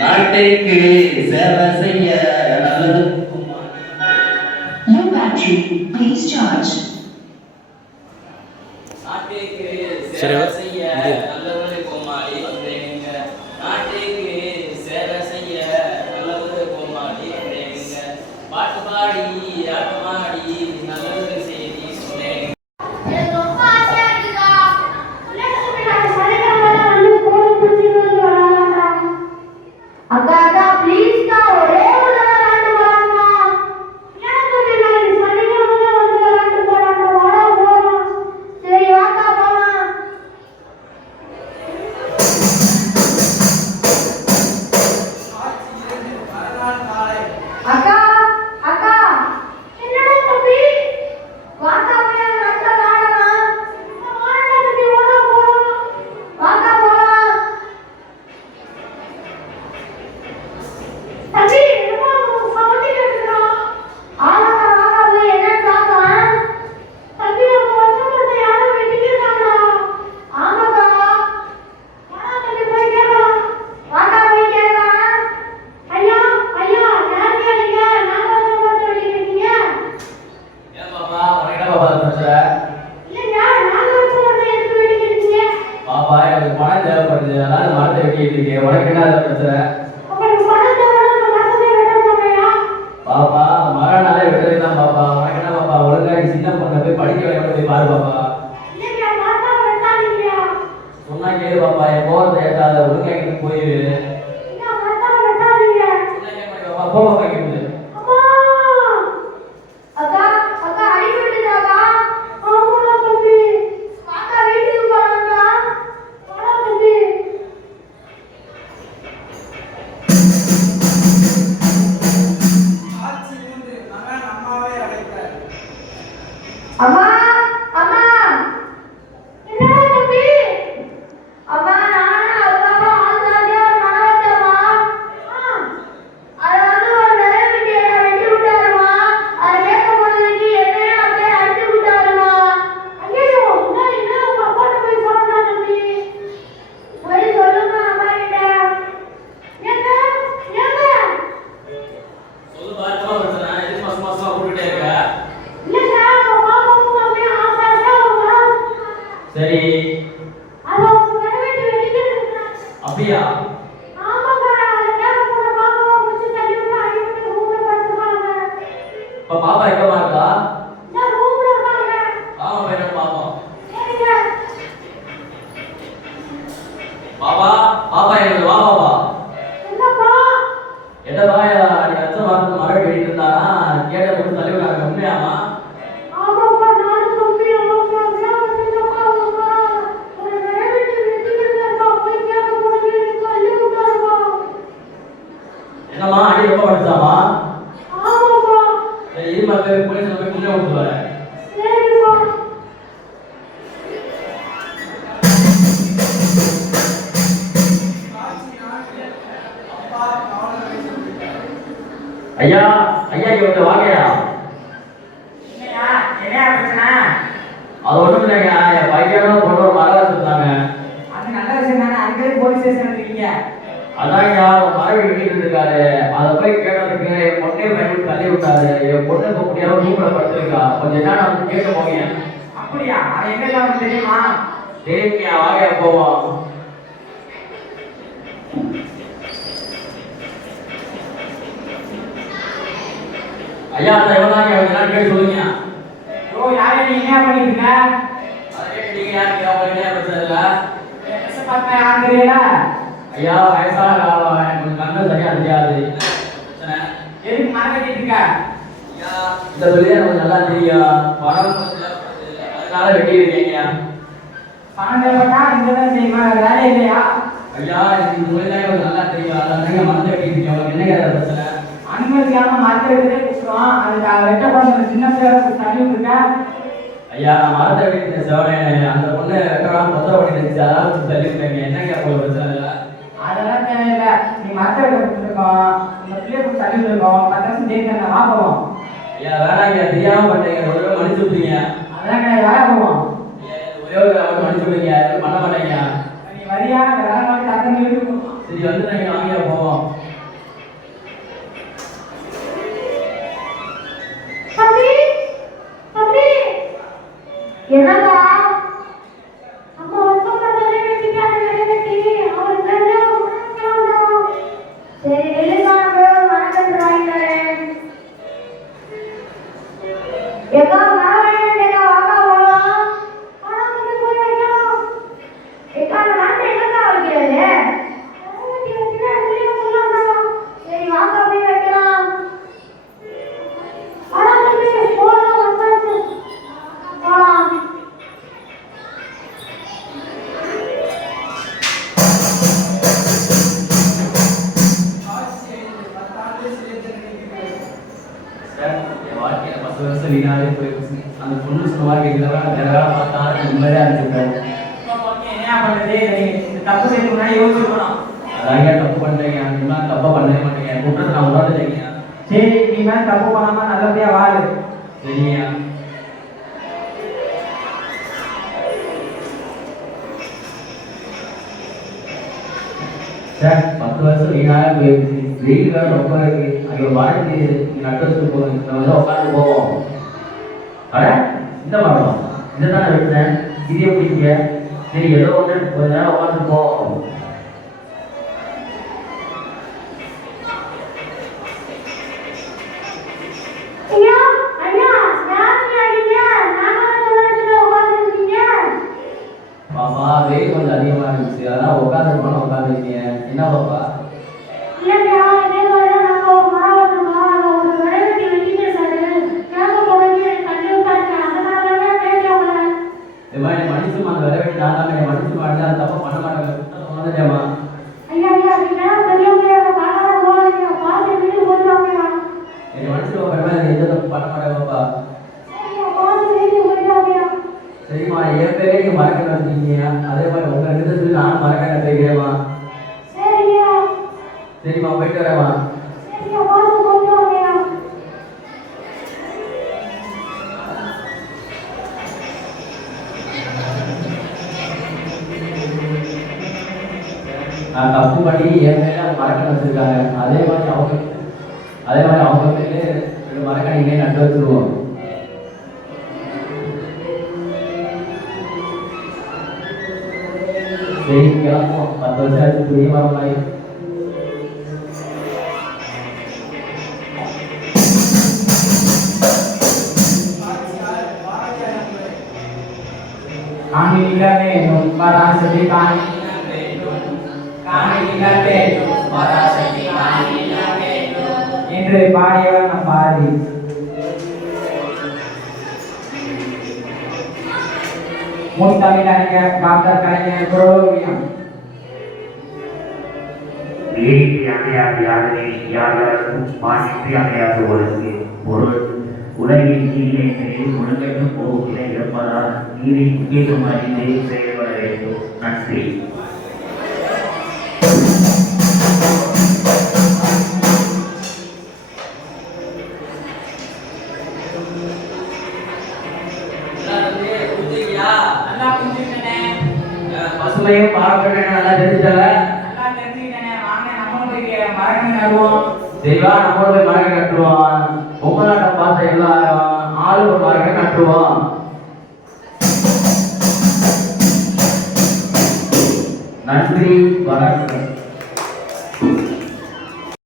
நாட்டுக்கு சேவை செய்ய நல்லதுக்கும் Low battery, please charge. நாட்டுக்கு சரி, சேவை செய்ய अंका अंका प्लीज़ பாப்பா எனக்கு பணம் தேவைப்படுது. அதனால மரத்தை வெட்டிட்டு இருக்கேன். உனக்கு என்ன பிரச்சனை பாப்பா மரம்னாலே வெட்டுறது தான் பாப்பா. உனக்கு என்ன பாப்பா? ஒழுங்கா சின்ன பொண்ணை போய் படிக்க வைக்க போய் பாரு பாப்பா. சொன்னா கேளு பாப்பா. என் ஒழுங்கா போயிரு. மாட்டே பாப்பா இப்ப பாப்பா குள்ள ஐயா ஐயா இங்க வந்து வாங்கயா அது ஒண்ணும் இல்லைங்க என் பையனும் ஒரு அது நல்ல விஷயம் தானே அதுக்கு போலீஸ் ஸ்டேஷன் இருக்கீங்க. ஒரு மரம் வெட்டிட்டு இருக்காரு. அதை போய் கேட்டதுக்கு என் பொண்ணே பயன்படுத்தி தள்ளி விட்டாரு. என் பொண்ணு இப்ப முடியாம ரூம்ல படுத்திருக்கா. கொஞ்ச நேரம் வந்து கேட்க போங்க. அப்படியா? எங்க உங்களுக்கு தெரியுமா? சரிங்க வாங்க போவோம். ஐயா அந்த எவ்வளோதாங்க கொஞ்ச நேரம் கேட்டு சொல்லுங்க. ஓ யாரே? நீ என்ன இருக்க அதை நீங்க யாருக்கு அவங்க என்ன பிரச்சனை இல்லை எஸ் பார்த்தா யாரும் தெரியல ஐயா வயசான காலம் எனக்கு கண்ணு சரியா தெரியாது. எதுக்கு மரம் கட்டிட்டு இருக்க? இந்த தொழிலே எனக்கு நல்லா தெரியும் பணம். அதனால வெட்டி இருக்கீங்க பணம் தேவைப்பட்டா இந்த தான் செய்யுமா வேலை இல்லையா? ஐயா எனக்கு இந்த தொழிலே எனக்கு நல்லா தெரியும். அதான் மனதை வெட்டி இருக்கீங்க என்னங்க பிரச்சனை? அனுமதிக்காம மரத்தை எடுத்துட்டே குத்துறோம் அதுக்கு வெட்ட குழந்தை சின்ன பிள்ளைய தள்ளி விட்டுருக்க ஐயா நான் மரத்தை வெட்டி செவனேன் அந்த பொண்ணு வெட்டலாம் தொந்தரவு பண்ணி அதான் கொஞ்சம் தள்ளி விட்டேங்க என்னங்க பிரச்சனை? அதெல்லாம் தேவையில்லை. நீ மரத்தை கொடுத்துருக்கோம். உங்க பிள்ளைய கொடுத்து தள்ளி விட்டுருக்கோம். பத்து வருஷம் ஜெயிக்க வா போவோம் ஐயா வேணாங்க. தெரியாம பண்ணீங்க ஒரு தடவை மன்னிச்சு விட்டீங்க அதெல்லாம் கிடையாது. வா போவோம். ஐயா, ஒரே ஒரு தடவை மன்னிச்சு விடுங்க பண்ண மாட்டேங்க. நீ வரியா? வேலை மாதிரி சரி வந்து நாங்கள் வாங்கியா போவோம். Yagama நிம்மதியா இந்த தப்பு செய்ய முன்னாடி யோசிச்சுக்கணும் அதாங்க தப்பு பண்றீங்க இன்னும் தப்பா பண்ணவே மாட்டேங்க. குற்றத்தை நான் உணர்ந்துட்டேங்க. சரி நீ மேல தப்பு பண்ணாம நல்லபடியா வாழு. சரிங்க. சார் பத்து வருஷம் வீணாக போயிடுச்சு வெயில் வேற ரொம்ப இருக்கு. அங்கே மழை பெய்யுது நட்டு வச்சுட்டு ஏதோ உட்காந்து போவோம். அட இந்த மரம்? இதை தான் வெட்டினேன் இது எப்படிங்க சரி ஏதோ ஒன்று கொஞ்ச நேரம் உட்காந்துருப்போம் நான் தப்பு பண்ணி என் மேலே அவங்க மறக்க வச்சிருக்காங்க. அதே மாதிரி அவங்க அதே மாதிரி அவங்க மேலே ரெண்டு மறக்க நீங்களே நட்டு வச்சிருவோம். சரி கிளம்புவோம். பத்து வருஷம் ஆச்சு புரிய மாதிரி காணில வேண்டும் பராசக்தி என்று பாடியவர் நம் பாரதி முத்தமிழ் அறிஞர் டாக்டர் கலைஞர் குரோவியம் வேடிக்கை அமையாது யாதனை யாரும் மாற்றி அமையாது ஒழுங்கு பொருள் உலகில் கீழே நீரில் ஒழுங்கற்று போகிற இருப்பதால் நீரின் முக்கியத்துவம் அறிந்து செயல்பட வேண்டும் நன்றி தெரிஞ்சுக்கிட்டேனே வாங்க போய் மரக்கணி பார்த்த எல்லாரும் ஆளு ஒரு மரக்கை நன்றி வணக்கம்.